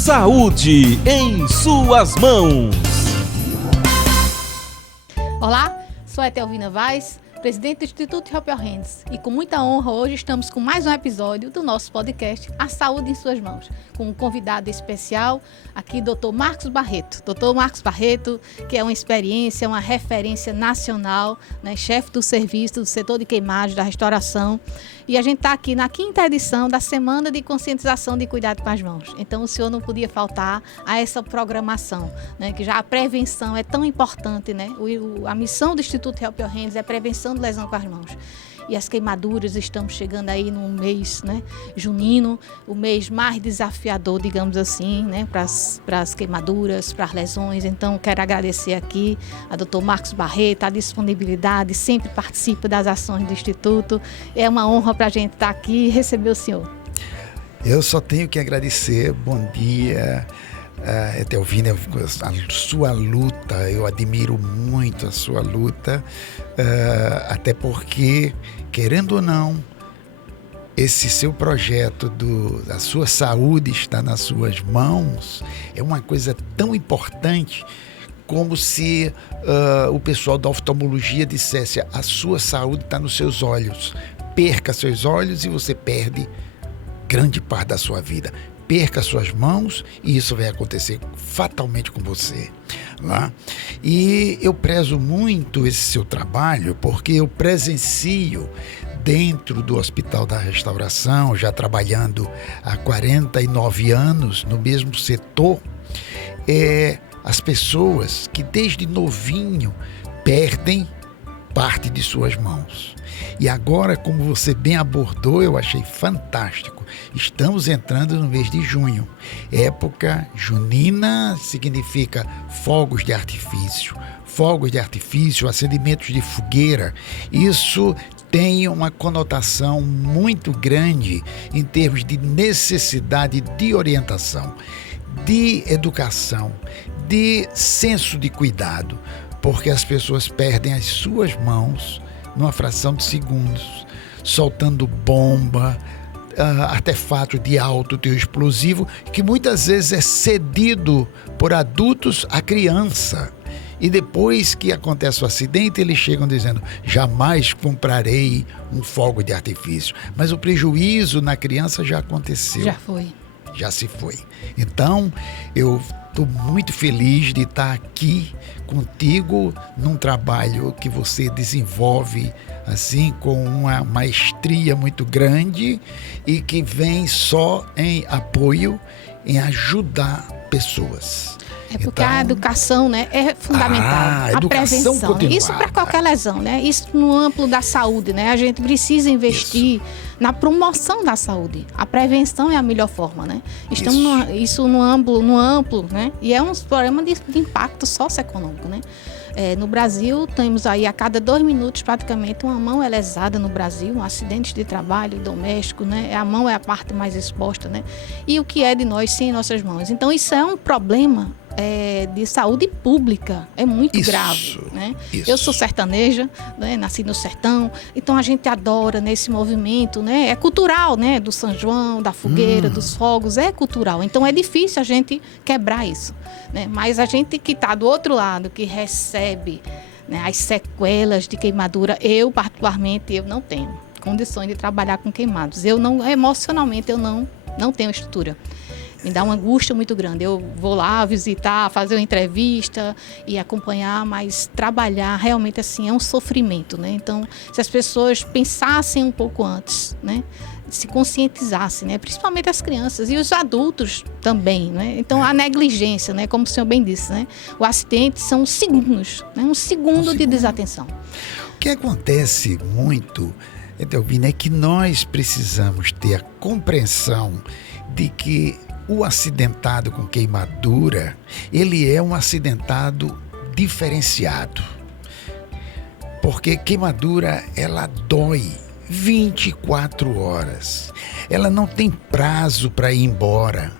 Saúde em suas mãos. Olá, sou a Etelvina Vaz, presidente do Instituto Help Your Hands, e com muita honra hoje estamos com mais um episódio do nosso podcast A Saúde em Suas Mãos, com um convidado especial aqui, Dr. Marcos Barreto. Dr. Marcos Barreto, que é uma experiência, uma referência nacional, né, chefe do serviço do setor de queimados, da restauração, e a gente está aqui na 5ª edição da Semana de Conscientização de Cuidado com as Mãos. Então o senhor não podia faltar a essa programação, né, que já a prevenção é tão importante, né? A missão do Instituto Help Your Hands é prevenção de lesão com as mãos. E as queimaduras, estamos chegando aí num mês, né, junino, o mês mais desafiador, digamos assim, né, para as queimaduras, para as lesões. Então, quero agradecer aqui a Dr. Marcos Barreto, a disponibilidade, sempre participa das ações do Instituto. É uma honra para a gente estar aqui e receber o senhor. Eu só tenho que agradecer. Bom dia, Etelvina, a sua luta. Eu admiro muito a sua luta, até porque, querendo ou não, esse seu projeto da sua saúde está nas suas mãos. É uma coisa tão importante como se o pessoal da oftalmologia dissesse: a sua saúde está nos seus olhos. Perca seus olhos e você perde grande parte da sua vida. Perca suas mãos e isso vai acontecer fatalmente com você. Né? E eu prezo muito esse seu trabalho porque eu presencio dentro do Hospital da Restauração, já trabalhando há 49 anos no mesmo setor, as pessoas que desde novinho perdem parte de suas mãos. E agora, como você bem abordou, eu achei fantástico. Estamos entrando no mês de junho. Época junina significa fogos de artifício. Fogos de artifício, acendimentos de fogueira. Isso tem uma conotação muito grande em termos de necessidade de orientação, de educação, de senso de cuidado, porque as pessoas perdem as suas mãos numa fração de segundos, soltando bomba, artefato de alto teor explosivo, que muitas vezes é cedido por adultos à criança. E depois que acontece o acidente, eles chegam dizendo: jamais comprarei um fogo de artifício. Mas o prejuízo na criança já aconteceu. Já se foi. Então, eu estou muito feliz de estar aqui contigo num trabalho que você desenvolve assim com uma maestria muito grande e que vem só em apoio, em ajudar pessoas. É porque a educação, né, é fundamental. A prevenção. Continuar. Isso para qualquer lesão, né? Isso no amplo da saúde, né? A gente precisa investir na promoção da saúde. A prevenção é a melhor forma, né? Estamos no amplo, né? E é um problema de impacto socioeconômico, né? No Brasil, temos aí a cada 2 minutos praticamente uma mão é lesada no Brasil, um acidente de trabalho doméstico, né? A mão é a parte mais exposta, né? E o que é de nós sem nossas mãos? Então, isso é um problema de saúde pública, é muito grave, né? Eu sou sertaneja, né? Nasci no sertão, então a gente adora nesse movimento, né? É cultural, né? Do São João, da fogueira, dos fogos, é cultural. Então é difícil a gente quebrar isso, né? Mas a gente que está do outro lado, que recebe, né, as sequelas de queimadura, eu particularmente, eu não tenho condições de trabalhar com queimados. Emocionalmente, eu não tenho estrutura. Me dá uma angústia muito grande. Eu vou lá visitar, fazer uma entrevista e acompanhar, mas trabalhar realmente assim é um sofrimento, né? Então, se as pessoas pensassem um pouco antes, né? Se conscientizassem, né? Principalmente as crianças e os adultos também, né? Então, a negligência, né? Como o senhor bem disse, né? O acidente são segundos, né? Um segundo de desatenção. O que acontece muito, Etelvina, é que nós precisamos ter a compreensão de que o acidentado com queimadura, ele é um acidentado diferenciado. Porque queimadura, ela dói 24 horas. Ela não tem prazo para ir embora.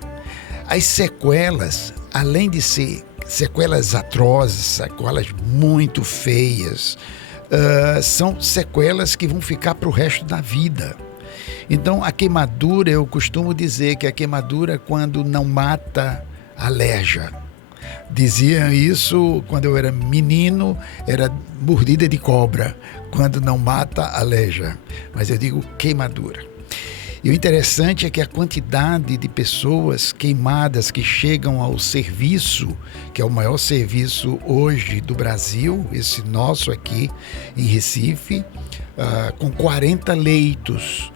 As sequelas, além de ser sequelas atrozes, sequelas muito feias, são sequelas que vão ficar para o resto da vida. Então, a queimadura, eu costumo dizer que a queimadura, quando não mata, aleja. Dizia isso quando eu era menino, era mordida de cobra. Quando não mata, aleja. Mas eu digo queimadura. E o interessante é que a quantidade de pessoas queimadas que chegam ao serviço, que é o maior serviço hoje do Brasil, esse nosso aqui em Recife, com 40 leitos,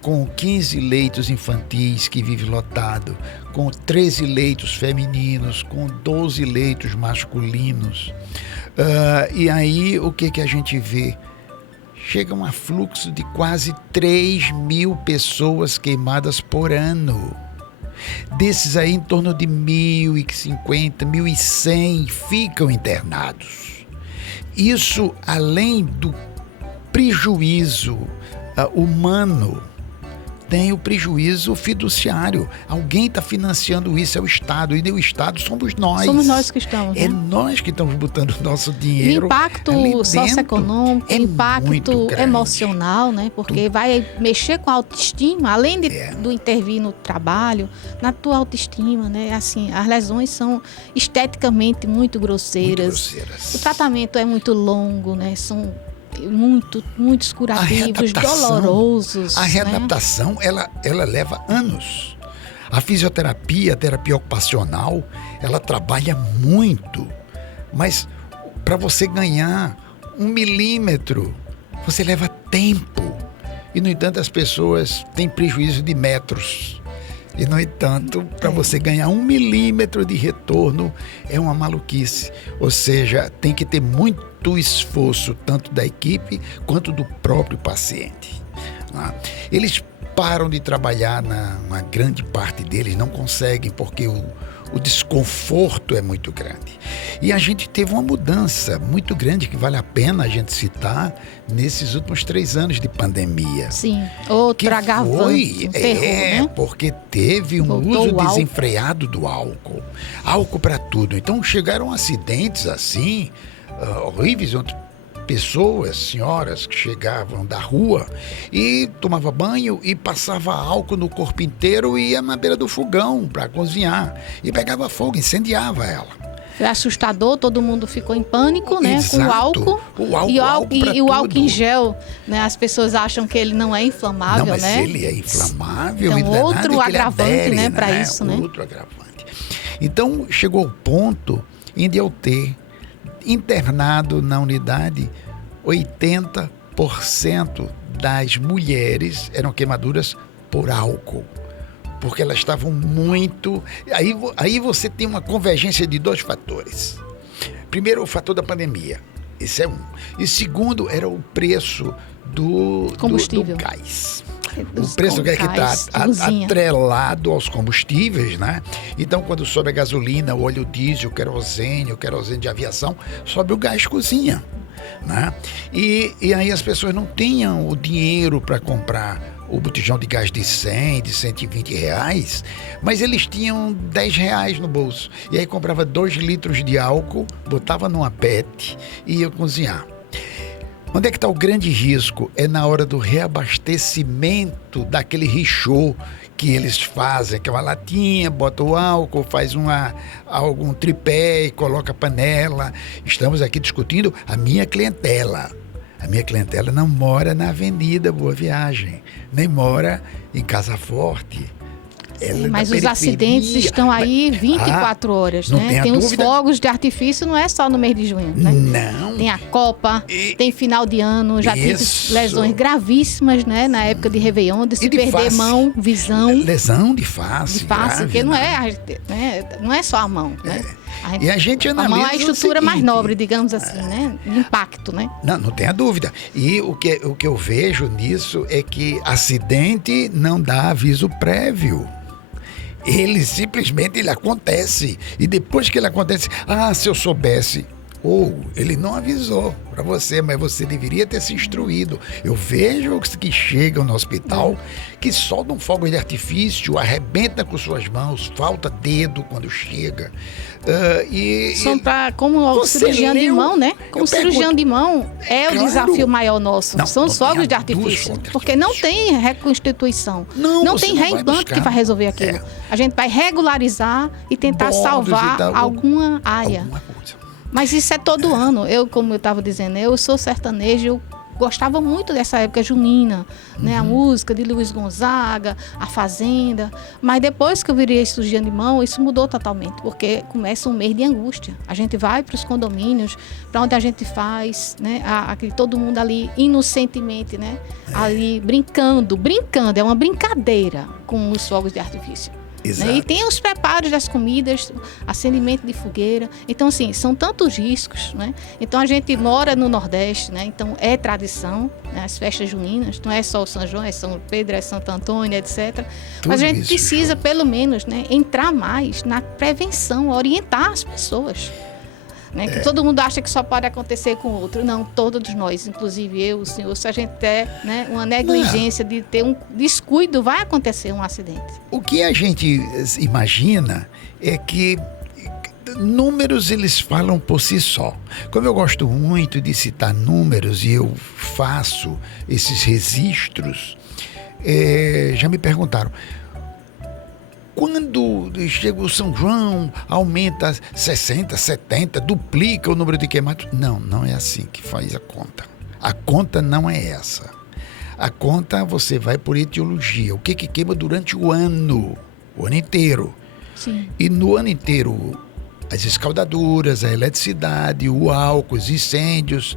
com 15 leitos infantis que vive lotado, com 13 leitos femininos, com 12 leitos masculinos. E aí o que a gente vê? Chega um afluxo de quase 3.000 pessoas queimadas por ano. Desses aí, em torno de 1.050, 1.100 ficam internados. Isso além do prejuízo humano, tem o prejuízo fiduciário. Alguém está financiando isso, é o Estado. E o Estado somos nós. Somos nós que estamos. Né? É nós que estamos botando o nosso dinheiro. O impacto socioeconômico, impacto emocional, né? Porque vai mexer com a autoestima, além do intervir no trabalho, na tua autoestima, né? Assim, as lesões são esteticamente muito grosseiras. O tratamento é muito longo, né? São muitos curativos, dolorosos. A readaptação, né? ela leva anos. A fisioterapia, a terapia ocupacional, ela trabalha muito. Mas para você ganhar 1 milímetro, você leva tempo. E, no entanto, as pessoas têm prejuízo de metros. E, no entanto, para você ganhar 1 milímetro de retorno, é uma maluquice. Ou seja, tem que ter muito esforço, tanto da equipe quanto do próprio paciente. Eles param de trabalhar, uma grande parte deles não conseguem, porque o desconforto é muito grande. E a gente teve uma mudança muito grande, que vale a pena a gente citar, nesses últimos 3 anos de pandemia. Sim, outro agravante, terror, né? Porque teve uso desenfreado do álcool. Álcool para tudo. Então chegaram acidentes assim, horríveis, onde pessoas, senhoras que chegavam da rua e tomava banho e passava álcool no corpo inteiro e ia na beira do fogão para cozinhar e pegava fogo, incendiava ela. Foi assustador, todo mundo ficou em pânico, né? Exato. Com o álcool. E o álcool em gel, né? As pessoas acham que ele não é inflamável, mas né? Ele é inflamável. Então, outro agravante, né? Para isso, né? Outro agravante. Então, chegou o ponto em de eu ter internado na unidade 80% das mulheres eram queimaduras por álcool. Porque elas estavam muito... Aí você tem uma convergência de 2 fatores. Primeiro, o fator da pandemia. Esse é um. E segundo, era o preço do gás. O preço do gás que está atrelado aos combustíveis, né? Então, quando sobe a gasolina, o óleo diesel, o querosene de aviação, sobe o gás cozinha, né? E aí as pessoas não tinham o dinheiro para comprar o botijão de gás de 100, de 120 reais, mas eles tinham 10 reais no bolso. E aí comprava 2 litros de álcool, botava numa PET e ia cozinhar. Onde é que está o grande risco? É na hora do reabastecimento daquele richô que eles fazem, que é uma latinha, bota o álcool, faz algum tripé e coloca a panela. Estamos aqui discutindo a minha clientela. A minha clientela não mora na Avenida Boa Viagem, nem mora em Casa Forte. Sim, mas os acidentes estão aí 24 horas, né? Tem os fogos de artifício, não é só no mês de junho, né? Não. Tem a Copa, tem final de ano, já tive lesões gravíssimas, né? Na época de Réveillon, de se perder face. Mão, visão. Lesão de face. De face, grave, porque não é só a mão, né? E a gente analisa a mão é a estrutura mais nobre, digamos assim, né? De impacto, né? Não tenha dúvida. E o que eu vejo nisso é que acidente não dá aviso prévio. Ele simplesmente acontece. E depois que ele acontece, se eu soubesse. Ou ele não avisou para você, mas você deveria ter se instruído. Eu vejo os que chegam no hospital, que soltam fogo de artifício, arrebenta com suas mãos, falta dedo quando chega. Como cirurgião de mão, né? Como cirurgião de mão, é o desafio maior nosso. São os fogos de artifício. Porque não tem reconstituição. Não tem reimplante que vai resolver aquilo. A gente vai regularizar e tentar salvar alguma área. Mas isso é todo ano. Como eu estava dizendo, eu sou sertanejo, eu gostava muito dessa época junina, né? A música de Luiz Gonzaga, a Fazenda. Mas depois que eu virei cirurgião de mão, isso mudou totalmente, porque começa um mês de angústia. A gente vai para os condomínios, para onde a gente faz, né? Todo mundo ali inocentemente, né? Ali brincando, é uma brincadeira com os fogos de artifício. Né? E tem os preparos das comidas, acendimento de fogueira. Então, assim, são tantos riscos, né? Então, a gente mora no Nordeste, né? Então, é tradição, né? As festas juninas. Não é só o São João, é São Pedro, é Santo Antônio, etc. Mas a gente precisa, pelo menos, né, entrar mais na prevenção, orientar as pessoas. Né? Que todo mundo acha que só pode acontecer com o outro. Não, todos nós, inclusive eu, o senhor, se a gente der, né, uma negligência de ter um descuido, vai acontecer um acidente. O que a gente imagina é que números, eles falam por si só. Como eu gosto muito de citar números e eu faço esses registros, já me perguntaram: quando chega o São João, aumenta 60, 70, duplica o número de queimados? Não é assim que faz a conta. A conta não é essa. A conta, você vai por etiologia. O que queima durante o ano inteiro. Sim. E no ano inteiro, as escaldaduras, a eletricidade, o álcool, os incêndios,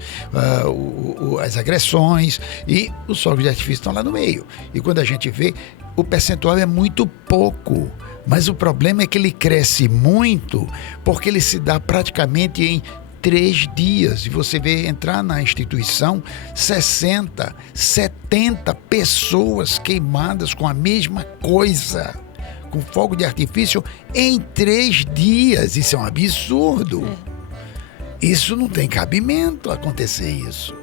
as agressões e os fogos de artifício estão lá no meio. E quando a gente vê, o percentual é muito pouco, mas o problema é que ele cresce muito porque ele se dá praticamente em 3 dias. E você vê entrar na instituição 60, 70 pessoas queimadas com a mesma coisa, com fogo de artifício em 3 dias. Isso é um absurdo. Isso não tem cabimento acontecer isso.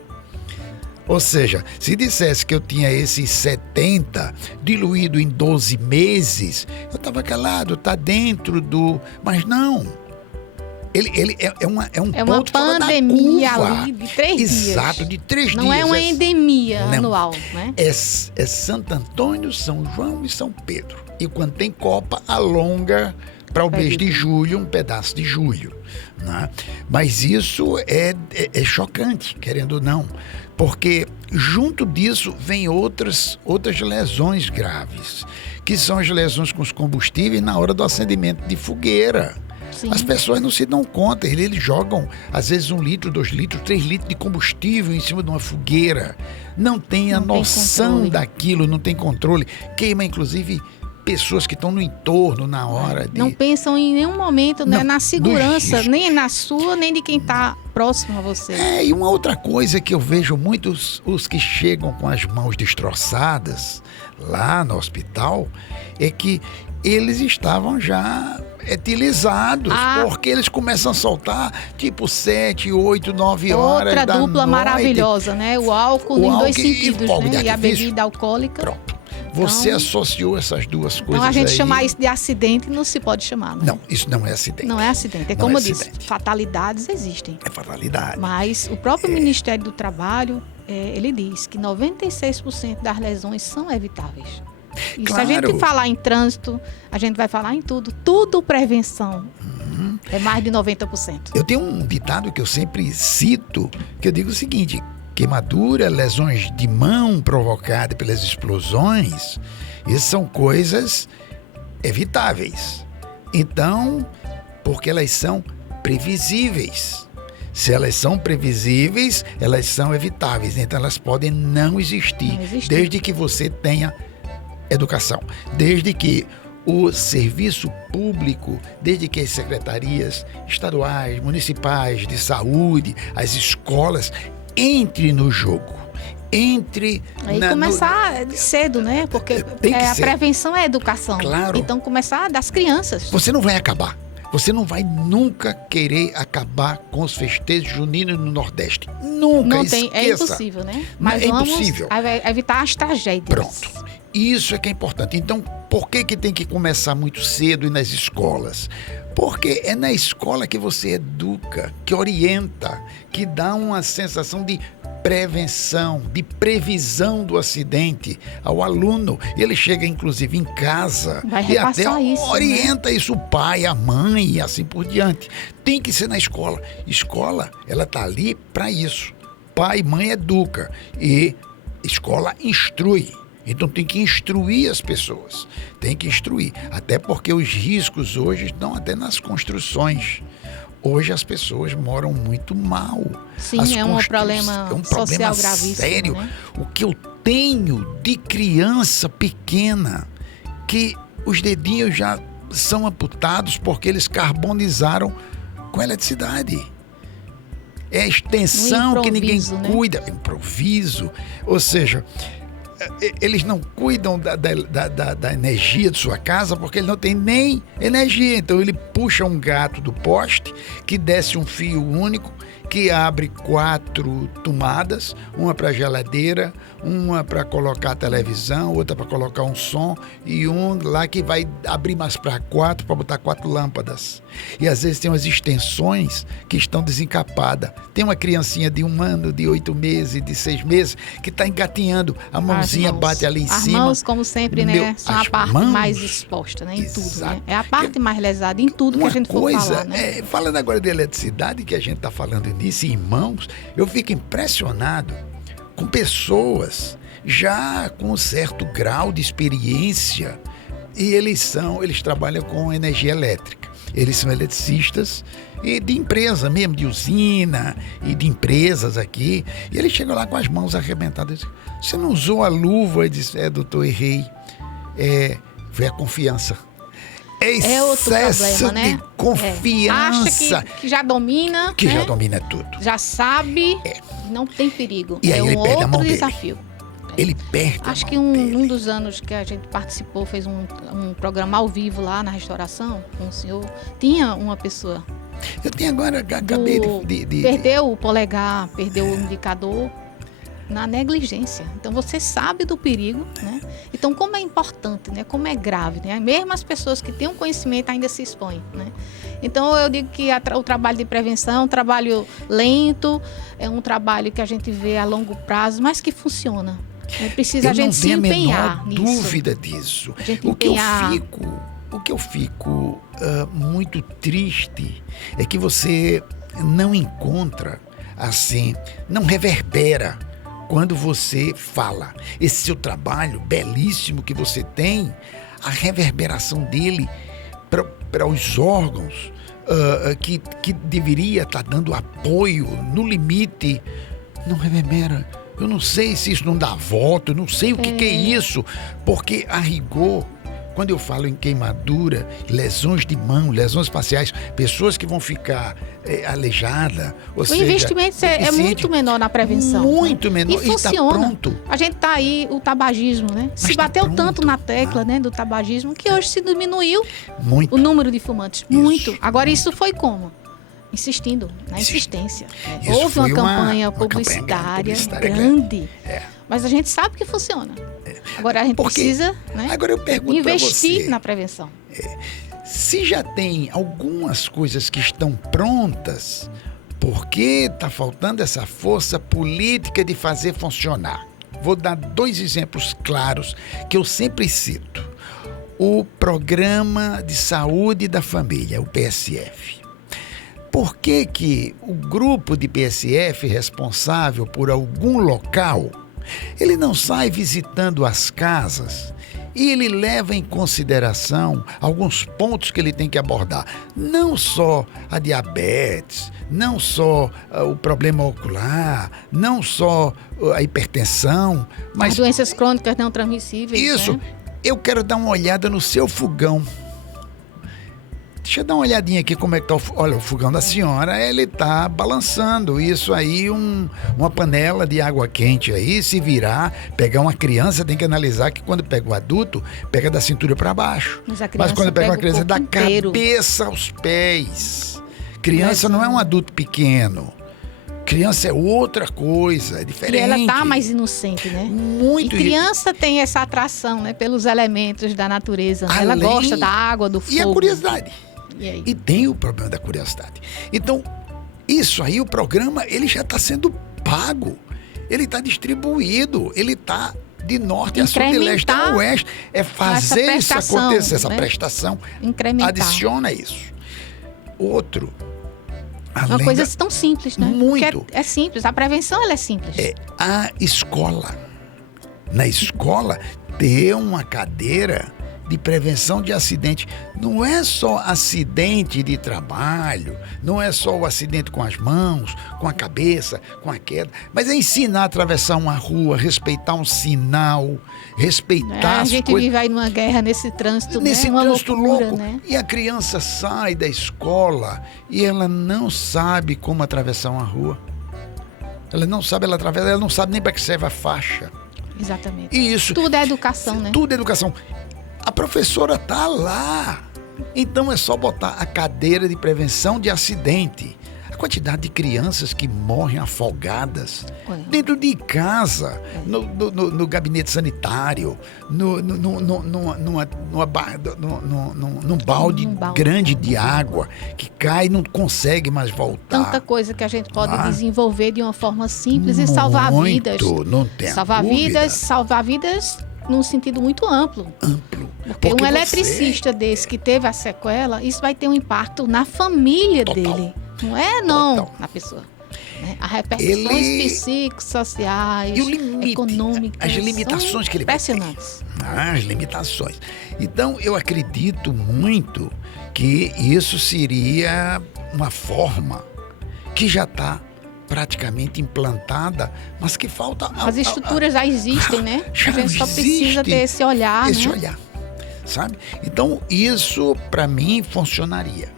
Ou seja, se dissesse que eu tinha esses 70 diluído em 12 meses, eu estava calado, está dentro do... Mas não. Ele é uma pandemia ali de 3 dias. Exato, de 3 dias. Não é uma endemia anual, né? É Santo Antônio, São João e São Pedro. E quando tem Copa, alonga para o mês de julho, um pedaço de julho. Né? Mas isso é chocante, querendo ou não. Porque junto disso vem outras lesões graves, que são as lesões com os combustíveis na hora do acendimento de fogueira. Sim. As pessoas não se dão conta, eles jogam às vezes 1 litro, 2 litros, 3 litros de combustível em cima de uma fogueira. Não tem a noção daquilo, não tem controle. Queima inclusive pessoas que estão no entorno na hora de... Não pensam em nenhum momento, né, na segurança, nem na sua, nem de quem está próximo a você. E uma outra coisa que eu vejo muitos, os que chegam com as mãos destroçadas lá no hospital, é que eles estavam já etilizados, porque eles começam a soltar tipo 7, 8, 9 horas da noite. Outra dupla maravilhosa, né? O álcool em 2 sentidos, né? E a bebida alcoólica. Pronto. Você associou essas duas coisas. Então, a gente chamar isso de acidente não se pode chamar, né? Não, isso não é acidente. Não é acidente. É como eu disse, fatalidades existem. É fatalidade. Mas o próprio Ministério do Trabalho, ele diz que 96% das lesões são evitáveis. E claro, se a gente falar em trânsito, a gente vai falar em tudo. Tudo prevenção. É mais de 90%. Eu tenho um ditado que eu sempre cito, que eu digo o seguinte: queimadura, lesões de mão provocadas pelas explosões, isso são coisas evitáveis. Então, porque elas são previsíveis. Se elas são previsíveis, elas são evitáveis. Então, elas podem não existir. Desde que você tenha educação. Desde que o serviço público, desde que as secretarias estaduais, municipais de saúde, as escolas, entre no jogo. Começar cedo, né? Porque a prevenção é educação. Claro. Então, começar das crianças. Você não vai acabar. Você não vai nunca querer acabar com os festejos juninos no Nordeste. Nunca, esqueça. É impossível, né? Mas é vamos impossível. Evitar as tragédias. Pronto. Isso é que é importante. Então, por que tem que começar muito cedo e nas escolas? Porque é na escola que você educa, que orienta, que dá uma sensação de prevenção, de previsão do acidente ao aluno. Ele chega, inclusive, em casa e até orienta isso o pai, a mãe e assim por diante. Tem que ser na escola. Escola, ela está ali para isso. Pai e mãe educa e escola instrui. Então tem que instruir as pessoas, tem que instruir. Até porque os riscos hoje estão até nas construções. Hoje as pessoas moram muito mal. Sim, é um problema social gravíssimo. Sério. Né? O que eu tenho de criança pequena, que os dedinhos já são amputados porque eles carbonizaram com eletricidade. É a extensão que ninguém cuida. Improviso. Ou seja, eles não cuidam da energia de sua casa porque ele não tem nem energia. Então ele puxa um gato do poste que desce um fio único que abre 4 tomadas, uma para geladeira, uma para colocar a televisão, outra para colocar um som e um lá que vai abrir mais para 4 para botar 4 lâmpadas. E às vezes tem umas extensões que estão desencapadas. Tem uma criancinha de 1 ano, de 8 meses, de 6 meses que está engatinhando, a mãozinha bate ali em cima. As mãos, como sempre, né, são a parte mais exposta, né, em tudo. Né? É a parte mais lesada em tudo que a gente for falar. Né? Falando agora de eletricidade, que a gente está falando nisso, irmãos, eu fico impressionado com pessoas já com um certo grau de experiência e eles trabalham com energia elétrica. Eles são eletricistas e de empresa mesmo, de usina e de empresas aqui. E eles chegam lá com as mãos arrebentadas. Você não usou a luva? Ele disse, doutor, errei. Foi a confiança. É outro problema, né? De confiança. Acha que já domina. Que já domina tudo. Já sabe, não tem perigo. E aí ele perde a mão desafio. Ele perde. Acho que um dos anos que a gente participou, fez um programa ao vivo lá na restauração, com o senhor, tinha uma pessoa. Eu tenho agora, acabei de... Perdeu o polegar, perdeu o indicador na negligência. Então você sabe do perigo, né? Então como é importante, né? Como é grave, né? Mesmo as pessoas que têm um conhecimento ainda se expõem, né? Então eu digo que o trabalho de prevenção é um trabalho lento, é um trabalho que a gente vê a longo prazo, mas que funciona. Precisa a gente se empenhar nisso. Eu não tenho a menor dúvida disso. O que eu fico muito triste é que você não encontra, assim, não reverbera quando você fala. Esse seu trabalho belíssimo que você tem, a reverberação dele para os órgãos que deveria estar dando apoio no limite, não reverbera. Eu não sei se isso não dá voto, eu não sei o que é isso, porque a rigor, quando eu falo em queimadura, lesões de mão, lesões faciais, pessoas que vão ficar aleijadas, o investimento é muito menor na prevenção. Muito menor, e funciona. Está pronto. A gente está aí, o tabagismo, né? Se bateu tanto na tecla, né, do tabagismo, que hoje se diminuiu muito o número de fumantes. Isso. Muito. Agora, isso foi como? Insistindo na insistência. Houve uma campanha publicitária grande. Mas a gente sabe que funciona. Agora a gente precisa, né, agora eu pergunto investir você, na prevenção. Se já tem algumas coisas que estão prontas, por que está faltando essa força política de fazer funcionar? Vou dar 2 exemplos claros que eu sempre cito. O Programa de Saúde da Família, o PSF. Por que o grupo de PSF responsável por algum local, ele não sai visitando as casas e ele leva em consideração alguns pontos que ele tem que abordar? Não só a diabetes, não só o problema ocular, não só a hipertensão, mas... as doenças crônicas não transmissíveis. Isso. Né? Eu quero dar uma olhada no seu fogão. Deixa eu dar uma olhadinha aqui como é que tá olha, o fogão da senhora, ele tá balançando. Isso aí, uma panela de água quente aí, se virar, pegar uma criança, tem que analisar que quando pega o adulto, pega da cintura para baixo. Mas quando pega uma criança, da cabeça aos pés. Criança não é um adulto pequeno. Criança é outra coisa, é diferente. E ela tá mais inocente, né? Muito. E criança tem essa atração, né? Pelos elementos da natureza. Né? Ela gosta da água, do fogo. E a curiosidade. E tem o problema da curiosidade. Então, isso aí, o programa, ele já está sendo pago. Ele está distribuído. Ele está de norte a sul, de leste a oeste. É fazer isso acontecer, essa prestação. Incrementar. Adiciona isso. Outro. Uma coisa tão simples, né? Muito. É simples. A prevenção, ela é simples. É a escola. Na escola, ter uma cadeira de prevenção de acidente. Não é só acidente de trabalho, não é só o acidente com as mãos, com a cabeça, com a queda, mas é ensinar a atravessar uma rua, respeitar um sinal, respeitar as coisas. A gente vive aí numa guerra nesse trânsito, nesse né? trânsito loucura, louco. Né? E a criança sai da escola e ela não sabe como atravessar uma rua. Ela não sabe, ela não sabe nem para que serve a faixa. Exatamente. E isso, tudo é educação, né? Tudo é educação. A professora está lá. Então é só botar a cadeira de prevenção de acidente. A quantidade de crianças que morrem afogadas dentro de casa, no gabinete sanitário, num balde grande de água, que cai e não consegue mais voltar. Tanta coisa que a gente pode desenvolver de uma forma simples e salvar vidas. Não tem salvar vidas num sentido muito amplo. Porque um eletricista desse que teve a sequela, isso vai ter um impacto na família dele. Não é na pessoa. Né? As repercussões psicossociais, econômicas, as limitações que ele impressionantes. As limitações. Então, eu acredito muito que isso seria uma forma que já está praticamente implantada, mas que falta... As estruturas já existem, né? A gente só precisa ter esse olhar, olhar, sabe? Então, isso, para mim, funcionaria.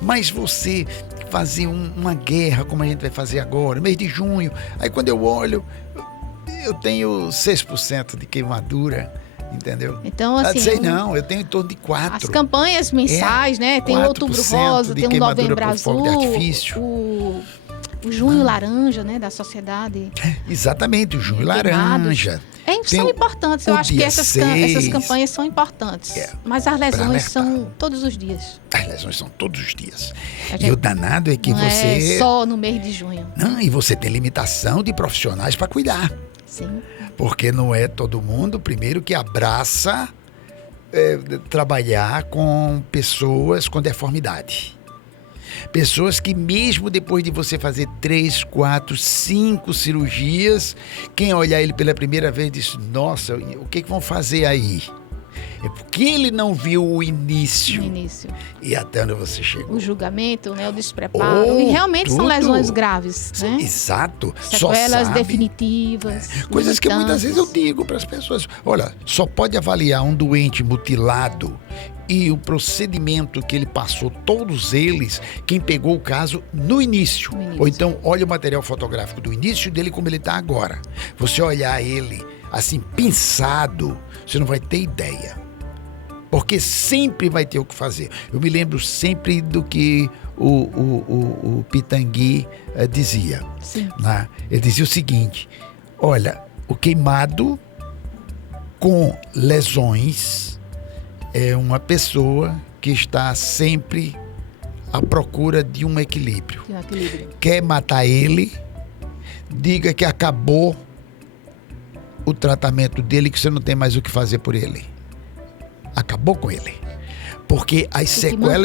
Mas você fazer uma guerra, como a gente vai fazer agora, mês de junho, aí quando eu olho, eu tenho 6% de queimadura, entendeu? Então, assim... Sei não, eu tenho em torno de 4%. As campanhas mensais, né? Tem o Outubro Rosa, tem o Novembro Azul, o Junho Laranja, né, da sociedade. Exatamente, o Junho Laranja. São importantes, eu acho que essas campanhas são importantes. Mas as lesões são todos os dias. As lesões são todos os dias. E o danado é que você... é só no mês de junho. Não, e você tem limitação de profissionais para cuidar. Sim. Porque não é todo mundo, primeiro, que abraça trabalhar com pessoas com deformidade. Pessoas que mesmo depois de você fazer 3, 4, 5 cirurgias, quem olhar ele pela primeira vez diz, nossa, o que vão fazer aí? É porque ele não viu o início. E até onde você chegou. O julgamento, né, o despreparo. E realmente são lesões graves, né? Exato. Sequelas definitivas. Coisas que muitas vezes eu digo para as pessoas. Olha, só pode avaliar um doente mutilado e o procedimento que ele passou, todos eles, quem pegou o caso no início. Ou então, olha o material fotográfico do início dele como ele está agora. Você olhar ele assim, pinçado, você não vai ter ideia. Porque sempre vai ter o que fazer. Eu me lembro sempre do que o Pitangui dizia. Né? Ele dizia o seguinte, olha, o queimado com lesões é uma pessoa que está sempre à procura de um equilíbrio. Quer matar ele, diga que acabou o tratamento dele, que você não tem mais o que fazer por ele. Acabou com ele. Porque as sequelas...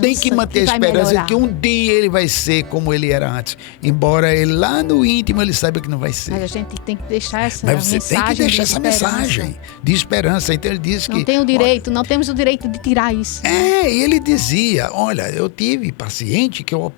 Tem que manter a esperança de que um dia ele vai ser como ele era antes. Embora ele lá no íntimo ele saiba que não vai ser. Mas a gente tem que deixar essa mensagem. Mas você tem que deixar essa mensagem de esperança. Então ele diz que... Não temos o direito de tirar isso. E ele dizia, olha, eu tive paciente que eu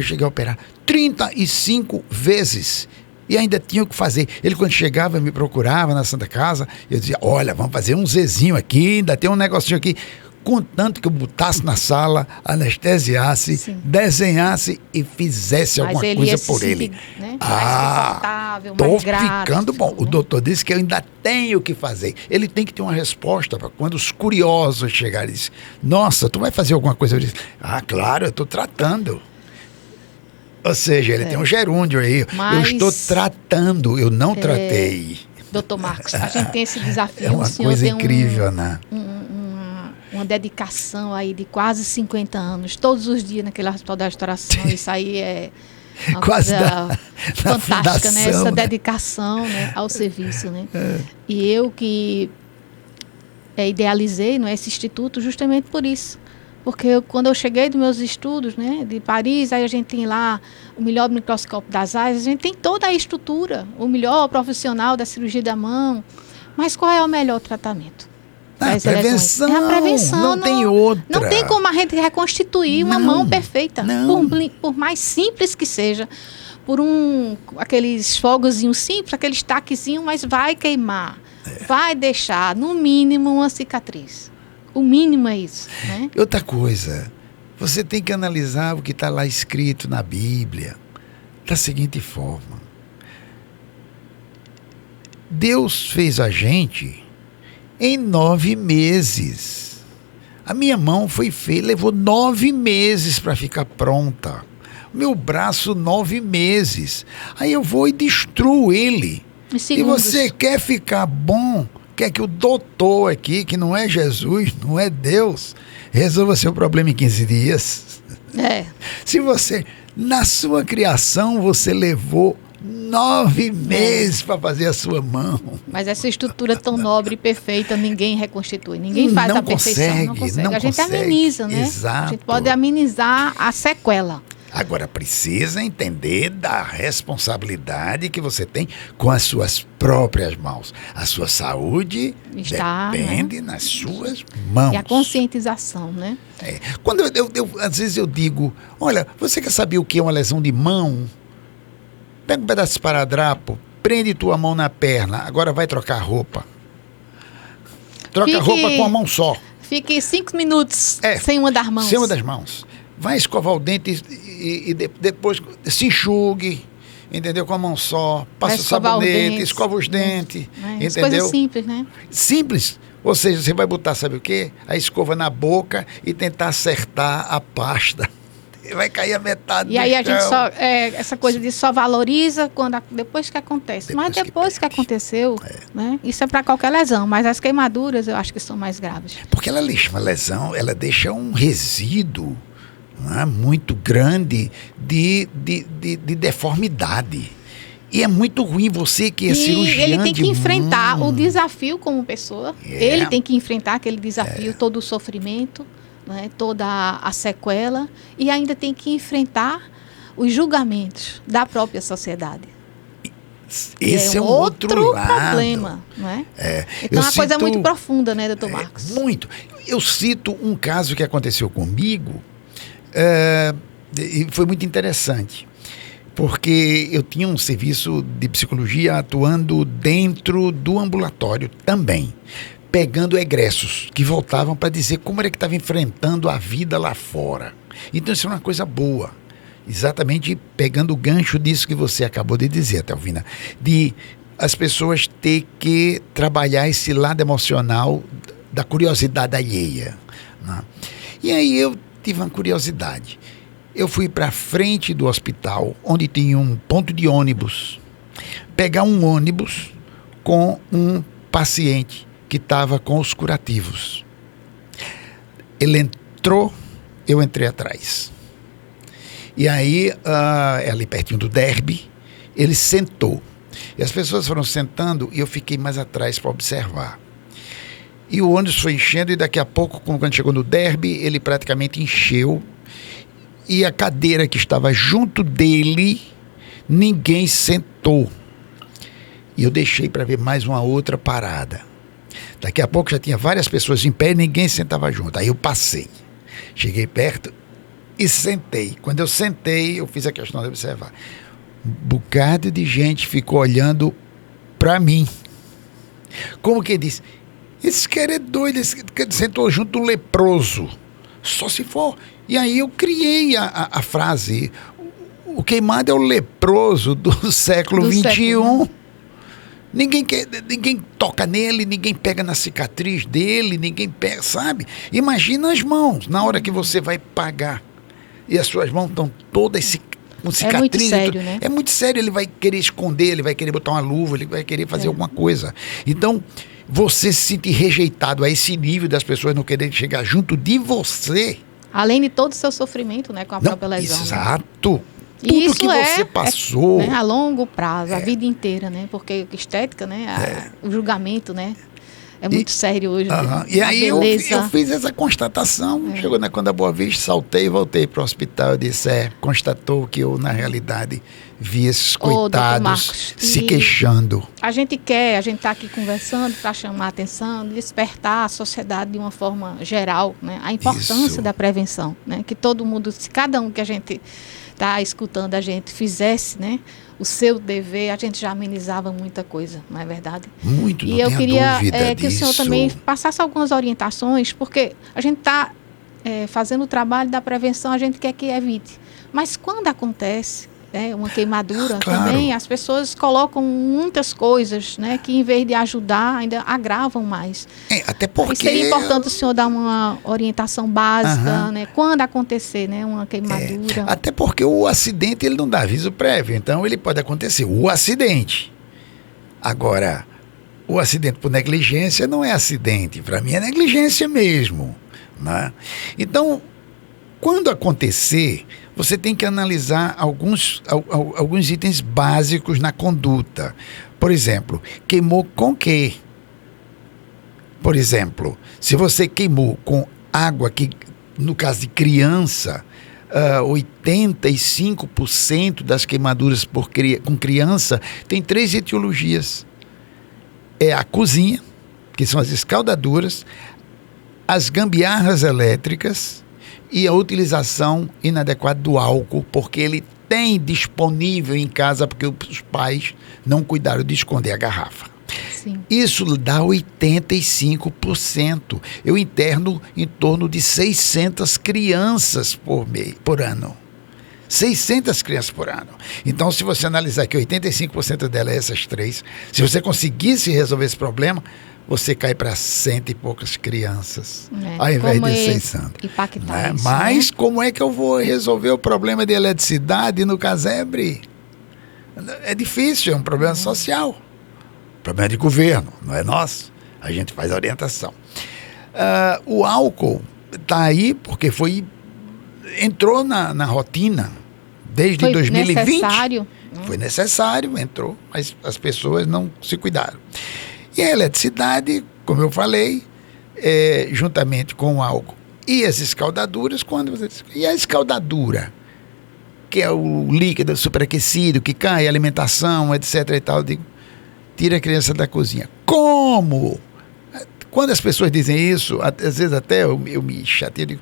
cheguei a operar 35 vezes. E ainda tinha o que fazer. Ele, quando chegava, me procurava na Santa Casa, eu dizia, olha, vamos fazer um Zezinho aqui, ainda tem um negocinho aqui. contanto que eu botasse na sala, anestesiasse, Sim. desenhasse e fizesse alguma coisa por ele. Né? Mais confortável, mais grato. Ficando bom. Né? O doutor disse que eu ainda tenho que fazer. Ele tem que ter uma resposta para quando os curiosos chegarem e dizem, nossa, tu vai fazer alguma coisa? Eu disse, claro, eu estou tratando. Ou seja, ele tem um gerúndio aí. Mas, eu estou tratando, eu não tratei. Doutor Marcos, a gente tem esse desafio. É uma coisa incrível, né? Uma dedicação aí de quase 50 anos, todos os dias naquele Hospital da Restauração. Isso aí é uma quase coisa fantástica, fundação, né? Essa né? dedicação, né? Ao serviço, né? E eu que idealizei, não é, esse instituto justamente por isso. Porque quando eu cheguei dos meus estudos, né, de Paris, aí a gente tem lá o melhor microscópio das áreas, a gente tem toda a estrutura, o melhor profissional da cirurgia da mão. Mas qual é o melhor tratamento? A prevenção. É a prevenção. Não tem outra. Não tem como a gente reconstituir uma mão perfeita. Por mais simples que seja, por aqueles fogozinhos simples, aqueles taquezinhos, mas vai queimar. Vai deixar, no mínimo, uma cicatriz. O mínimo é isso, né? Outra coisa, você tem que analisar o que está lá escrito na Bíblia da seguinte forma. Deus fez a gente em 9 meses. A minha mão foi feita, levou 9 meses para ficar pronta. Meu braço, 9 meses. Aí eu vou e destruo ele. E você quer ficar bom? Quer que o doutor aqui, que não é Jesus, não é Deus, resolva seu problema em 15 dias? Se você, na sua criação, você levou 9 meses para fazer a sua mão. Mas essa estrutura tão nobre e perfeita, ninguém reconstitui. Ninguém faz a perfeição. Não consegue. A gente ameniza, né? Exato. A gente pode amenizar a sequela. Agora, precisa entender da responsabilidade que você tem com as suas próprias mãos. A sua saúde depende nas suas mãos. E a conscientização, né? Quando às vezes eu digo, olha, você quer saber o que é uma lesão de mão? Pega um pedaço de esparadrapo, prende tua mão na perna, agora vai trocar a roupa. Troca a roupa com a mão só. Fique 5 minutos sem uma das mãos. Sem uma das mãos. Vai escovar o dente e depois se enxugue, entendeu? Com a mão só. Passa o sabonete, escova os dentes, entendeu? Coisas simples, né? Simples. Ou seja, você vai botar, sabe o quê? A escova na boca e tentar acertar a pasta. Vai cair a metade do chão. E aí a gente só, essa coisa de só valoriza depois que acontece. Mas depois que aconteceu, né? Isso é para qualquer lesão. Mas as queimaduras eu acho que são mais graves. Porque ela deixa uma lesão, ela deixa um resíduo muito grande de deformidade. E é muito ruim você que é cirurgião. Ele tem que enfrentar o desafio como pessoa. Ele tem que enfrentar aquele desafio, todo o sofrimento, né, toda a sequela. E ainda tem que enfrentar os julgamentos da própria sociedade. Esse é um outro problema, não é? Então é uma coisa muito profunda, né, doutor Marcos? Muito. Eu cito um caso que aconteceu comigo, e foi muito interessante, porque eu tinha um serviço de psicologia atuando dentro do ambulatório também, pegando egressos que voltavam para dizer como era que estava enfrentando a vida lá fora. Então isso é uma coisa boa, exatamente pegando o gancho disso que você acabou de dizer, Telvina, de as pessoas ter que trabalhar esse lado emocional da curiosidade alheia, né? E aí eu tive uma curiosidade. Eu fui para frente do hospital, onde tinha um ponto de ônibus, pegar um ônibus com um paciente que estava com os curativos. Ele entrou, eu entrei atrás. E aí, ali pertinho do derby, ele sentou. E as pessoas foram sentando e eu fiquei mais atrás para observar. E o ônibus foi enchendo e daqui a pouco, quando chegou no derby, ele praticamente encheu. E a cadeira que estava junto dele, ninguém sentou. E eu deixei para ver mais uma outra parada. Daqui a pouco já tinha várias pessoas em pé e ninguém sentava junto. Aí eu passei. Cheguei perto e sentei. Quando eu sentei, eu fiz a questão de observar. Um bocado de gente ficou olhando para mim. Como que disse? Esse cara é doido, esse cara sentou junto do leproso. Só se for. E aí eu criei a frase: o queimado é o leproso do século XXI. Ninguém toca nele, ninguém pega na cicatriz dele, ninguém pega, sabe? Imagina as mãos, na hora que você vai pagar. E as suas mãos estão todas com cicatriz. É muito sério, né? É muito sério, ele vai querer esconder, ele vai querer botar uma luva, ele vai querer fazer alguma coisa. Então, você se sentir rejeitado a esse nível das pessoas não quererem chegar junto de você. Além de todo o seu sofrimento, né, com a própria lesão. Exato. Né? Tudo isso que você passou. Né, a longo prazo, a vida inteira, né? Porque estética, né? O julgamento, né? É muito sério hoje. E aí eu fiz essa constatação. Chegou na Conda Boa Vista, saltei e voltei para o hospital. Eu disse, constatou que eu, na realidade, vi esses coitados se queixando. A gente está aqui conversando para chamar a atenção, despertar a sociedade de uma forma geral, né? A importância da prevenção, né? Que todo mundo, se cada um que a gente está escutando, a gente fizesse, né, o seu dever, a gente já amenizava muita coisa, não é verdade? Muito, e eu queria que o senhor também passasse algumas orientações, porque a gente está fazendo o trabalho da prevenção, a gente quer que evite. Mas quando acontece uma queimadura também, as pessoas colocam muitas coisas, né, que em vez de ajudar, ainda agravam mais. Até porque... Seria importante o senhor dar uma orientação básica, né, quando acontecer, né, uma queimadura. Até porque o acidente ele não dá aviso prévio, então ele pode acontecer. O acidente. Agora, o acidente por negligência não é acidente. Para mim é negligência mesmo. Né? Então, quando acontecer, você tem que analisar alguns itens básicos na conduta. Por exemplo, queimou com quê? Por exemplo, se você queimou com água, que no caso de criança, 85% das queimaduras com criança tem 3 etiologias. É a cozinha, que são as escaldaduras, as gambiarras elétricas e a utilização inadequada do álcool, porque ele tem disponível em casa, porque os pais não cuidaram de esconder a garrafa. Sim. Isso dá 85%. Eu interno em torno de 600 crianças por ano. 600 crianças por ano. Então, se você analisar que 85% delas é essas 3, se você conseguisse resolver esse problema, você cai para 100 e poucas crianças, ao invés de 600. Impactar isso, Mas como é que eu vou resolver o problema de eletricidade no casebre? É difícil, é um problema social. Problema de governo, não é nosso. A gente faz a orientação. O álcool está aí porque entrou na rotina desde 2020. Necessário. Foi necessário, entrou, mas as pessoas não se cuidaram. E a eletricidade, como eu falei, juntamente com o álcool e as escaldaduras, e a escaldadura, que é o líquido superaquecido, que cai, alimentação, etc. e tal, eu digo, tira a criança da cozinha. Como? Quando as pessoas dizem isso, às vezes até eu me chateio, eu digo,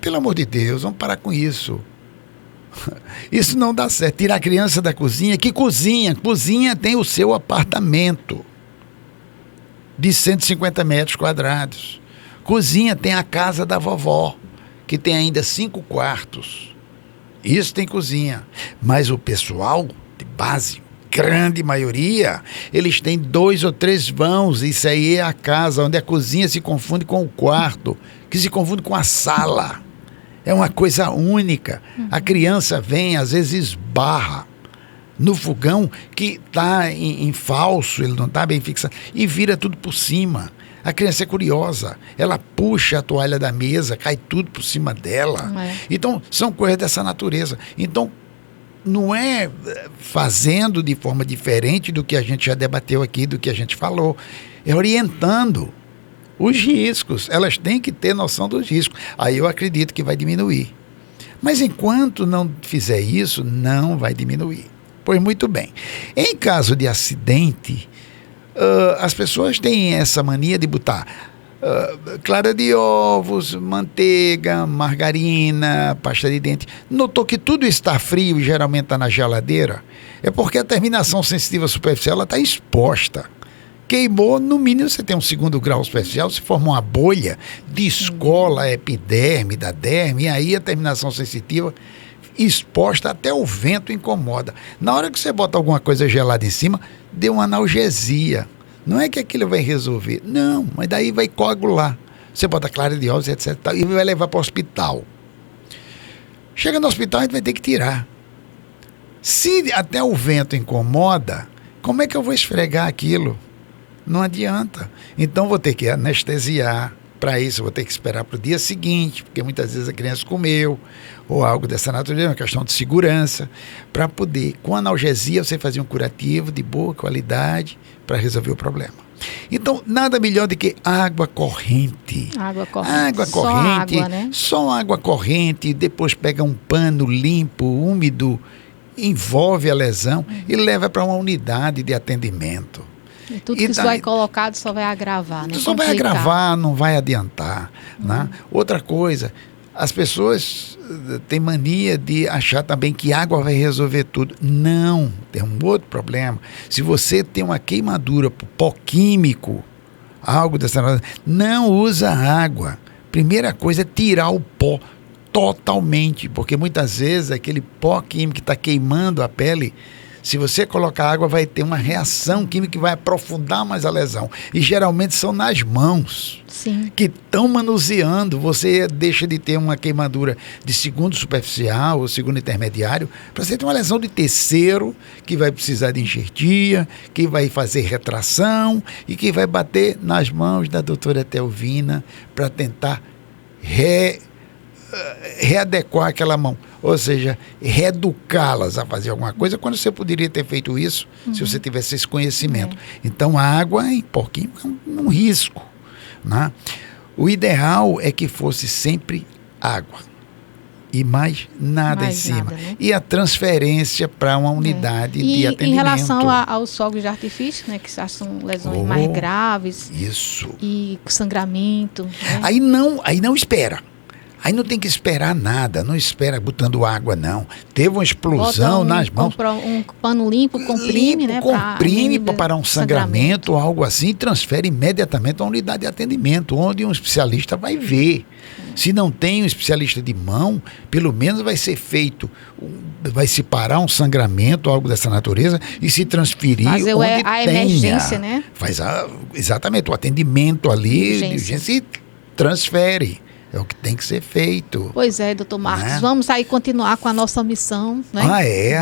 pelo amor de Deus, vamos parar com isso. Isso não dá certo. Tirar a criança da cozinha. Que cozinha? Cozinha tem o seu apartamento de 150 metros quadrados. Cozinha tem a casa da vovó, que tem ainda 5 quartos. Isso tem cozinha. Mas o pessoal de base, grande maioria, eles têm 2 ou 3 vãos. Isso aí é a casa, onde a cozinha se confunde com o quarto, que se confunde com a sala. É uma coisa única. A criança vem, às vezes esbarra no fogão que está em falso, ele não está bem fixado, e vira tudo por cima. A criança é curiosa, ela puxa a toalha da mesa, cai tudo por cima dela. Então, são coisas dessa natureza. Então, não é fazendo de forma diferente do que a gente já debateu aqui, do que a gente falou, é orientando os riscos. Elas têm que ter noção dos riscos. Aí eu acredito que vai diminuir. Mas enquanto não fizer isso, não vai diminuir. Pois muito bem. Em caso de acidente, as pessoas têm essa mania de botar clara de ovos, manteiga, margarina, pasta de dente. Notou que tudo está frio e geralmente está na geladeira? É porque a terminação sensitiva superficial está exposta. Queimou, no mínimo você tem um 2º grau superficial, se forma uma bolha, descola a epiderme da derme, e aí a terminação sensitiva exposta até o vento incomoda. Na hora que você bota alguma coisa gelada em cima, dê uma analgesia. Não é que aquilo vai resolver, não, mas daí vai coagular. Você bota clara de ovos, etc. E vai levar para o hospital. Chega no hospital, a gente vai ter que tirar. Se até o vento incomoda, como é que eu vou esfregar aquilo? Não adianta. Então vou ter que anestesiar. Para isso, vou ter que esperar para o dia seguinte, porque muitas vezes a criança comeu, ou algo dessa natureza, uma questão de segurança, para poder, com analgesia, você fazer um curativo de boa qualidade para resolver o problema. Então, nada melhor do que água corrente. Água corrente. Água corrente. Só água, né? Só água corrente, depois pega um pano limpo, úmido, envolve a lesão e leva para uma unidade de atendimento. E tudo que isso vai colocado só vai agravar, né? Só vai agravar, não vai adiantar. Né? Outra coisa, as pessoas têm mania de achar também que água vai resolver tudo. Não, tem um outro problema. Se você tem uma queimadura por pó químico, algo dessa natureza, não usa água. Primeira coisa é tirar o pó totalmente, porque muitas vezes aquele pó químico que está queimando a pele, se você colocar água, vai ter uma reação química que vai aprofundar mais a lesão. E geralmente são nas mãos. Sim. Que estão manuseando. Você deixa de ter uma queimadura de 2º superficial ou 2º intermediário para você ter uma lesão de 3º, que vai precisar de enxertia, que vai fazer retração e que vai bater nas mãos da doutora Etelvina para tentar readequar aquela mão, ou seja, reeducá-las a fazer alguma coisa, quando você poderia ter feito isso se você tivesse esse conhecimento. Então, a água em pouquinho é um risco. Né? O ideal é que fosse sempre água e mais nada em cima. Né? E a transferência para uma unidade de atendimento. Em relação aos fogos de artifício, né, que são lesões mais graves. Isso. E sangramento. Né? Aí não espera. Aí não tem que esperar nada, não espera botando água, não. Teve uma explosão nas mãos. Um pano limpo, comprime, né? Comprime para parar um sangramento, algo assim, e transfere imediatamente a uma unidade de atendimento, onde um especialista vai ver. Se não tem um especialista de mão, pelo menos vai ser feito, vai se parar um sangramento, algo dessa natureza, e se transferir fazer onde a emergência, né? Faz exatamente o atendimento ali, de urgência, e transfere. É o que tem que ser feito. Pois é, doutor Marcos. Né? Vamos aí continuar com a nossa missão, né?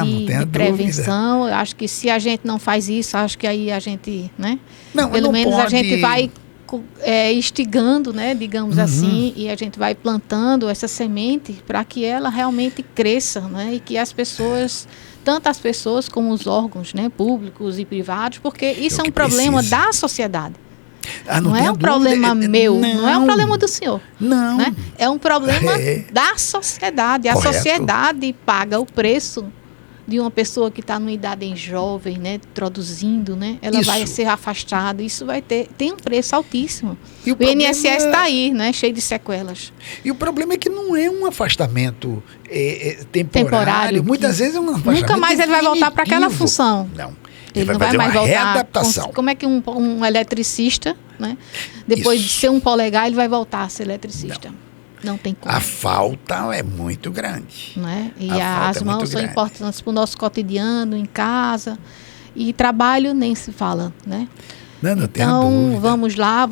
De prevenção. Eu acho que se a gente não faz isso, acho que aí a gente, né? Pelo menos a gente vai instigando, né? Digamos assim, e a gente vai plantando essa semente para que ela realmente cresça, né? E que as pessoas, tanto as pessoas como os órgãos, né? Públicos e privados, porque isso é um problema da sociedade. Não é um problema meu, não é um problema do senhor. Não. Né? É um problema da sociedade. A sociedade paga o preço de uma pessoa que está numa idade jovem, né, introduzindo, né? Ela vai ser afastada. Isso tem um preço altíssimo. O INSS está aí, né, cheio de sequelas. E o problema é que não é um afastamento temporário. Muitas vezes é um afastamento nunca mais ele vai voltar para aquela função. Não. Ele não vai mais voltar. Readaptação. Como é que um eletricista, né? Depois de ser um polegar, ele vai voltar a ser eletricista? Não tem como. A falta é muito grande. Né? E as mãos são importantes para o nosso cotidiano, em casa. E trabalho nem se fala, né? Não tenho dúvida. Vamos lá,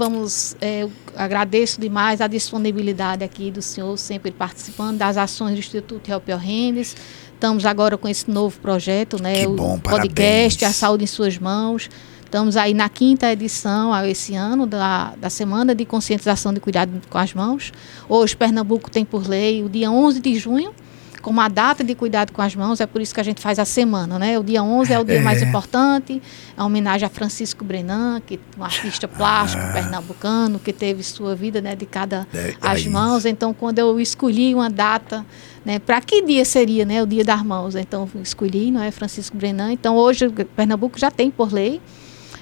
agradeço demais a disponibilidade aqui do senhor, sempre participando das ações do Instituto Help Your Hands. Estamos agora com esse novo projeto, né? Que bom, podcast, parabéns. A Saúde em Suas Mãos. Estamos aí na 5ª edição, esse ano, da Semana de Conscientização de Cuidado com as Mãos. Hoje, Pernambuco tem por lei o dia 11 de junho, como a data de cuidado com as mãos, é por isso que a gente faz a semana, né? O dia 11 é o dia mais importante, é uma homenagem a Francisco Brenan, que um artista plástico pernambucano, que teve sua vida, né, dedicada às mãos. Então, quando eu escolhi uma data, né, para que dia seria, né, o Dia das Mãos? Então, escolhi, não é, Francisco Brenan. Então, hoje, Pernambuco já tem por lei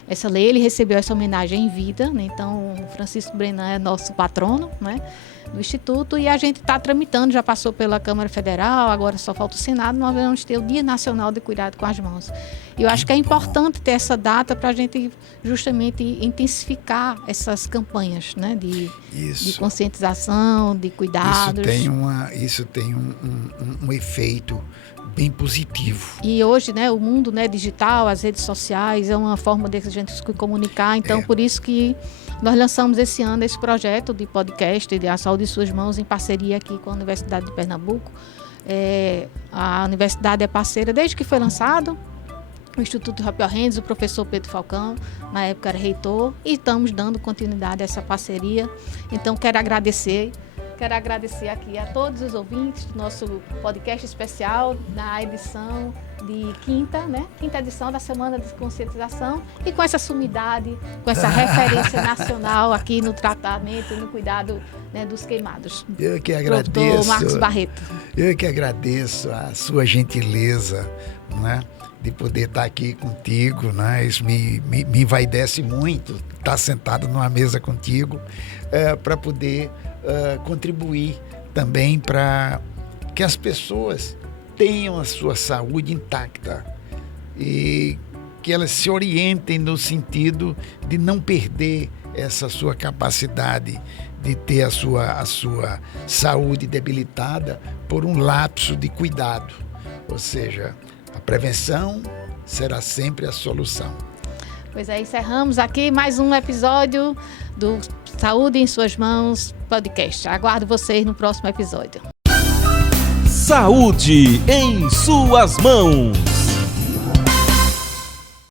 essa lei, ele recebeu essa homenagem em vida, né? Então, Francisco Brenan é nosso patrono, né? do Instituto, e a gente está tramitando, já passou pela Câmara Federal, agora só falta o Senado, nós vamos ter o Dia Nacional de Cuidado com as Mãos. E eu acho que é importante ter essa data para a gente justamente intensificar essas campanhas, né, de conscientização, de cuidados. Isso tem um efeito bem positivo. E hoje, né, o mundo, né, digital, as redes sociais, é uma forma de a gente se comunicar. Então, por isso que nós lançamos esse ano esse projeto de podcast de A Saúde em Suas Mãos, em parceria aqui com a Universidade de Pernambuco. A universidade é parceira desde que foi lançado. O Instituto Rapel Rendes, o professor Pedro Falcão, na época era reitor, e estamos dando continuidade a essa parceria. Então, quero agradecer aqui a todos os ouvintes do nosso podcast especial, na edição de quinta edição da Semana de Conscientização, e com essa sumidade, com essa referência nacional aqui no tratamento e no cuidado, né, dos queimados. Eu que agradeço. Dr. Marcos Barreto. Eu que agradeço a sua gentileza, né, de poder estar aqui contigo, né? Isso me envaidece muito, estar sentado numa mesa contigo, para poder contribuir também para que as pessoas tenham a sua saúde intacta e que elas se orientem no sentido de não perder essa sua capacidade de ter a sua saúde debilitada por um lapso de cuidado. Ou seja, a prevenção será sempre a solução. Pois é, encerramos aqui mais um episódio do Saúde em Suas Mãos podcast. Aguardo vocês no próximo episódio. Saúde em Suas Mãos.